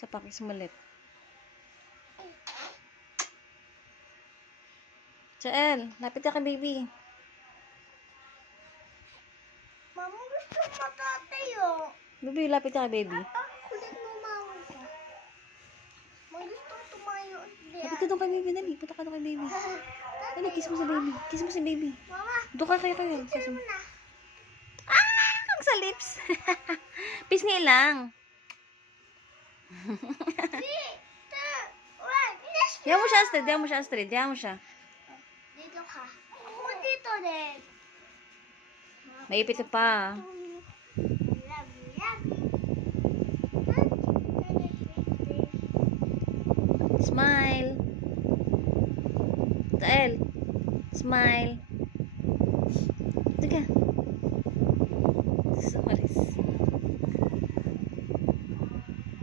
Sa pakismalit. Jael, lapit ka kay baby. Mama, gusto matatayo. Baby, lapit ka kay baby. Kulit mo, mama ko. Mama, gusto tumayo. Lapit ka doon kay baby, dali. Punta ka doon kay baby. Dali, kiss mo si baby. Kiss mo si baby. Mama, Doon ka kayo. picture mo na. Ang sa lips. Pisngi lang. Diyan mo siya, Astrid. Diyan mo siya, Astrid. Diyan mo siya. Dito ka. Ako dito din. Maipit pa. Love you. Smile. Jael. Smile.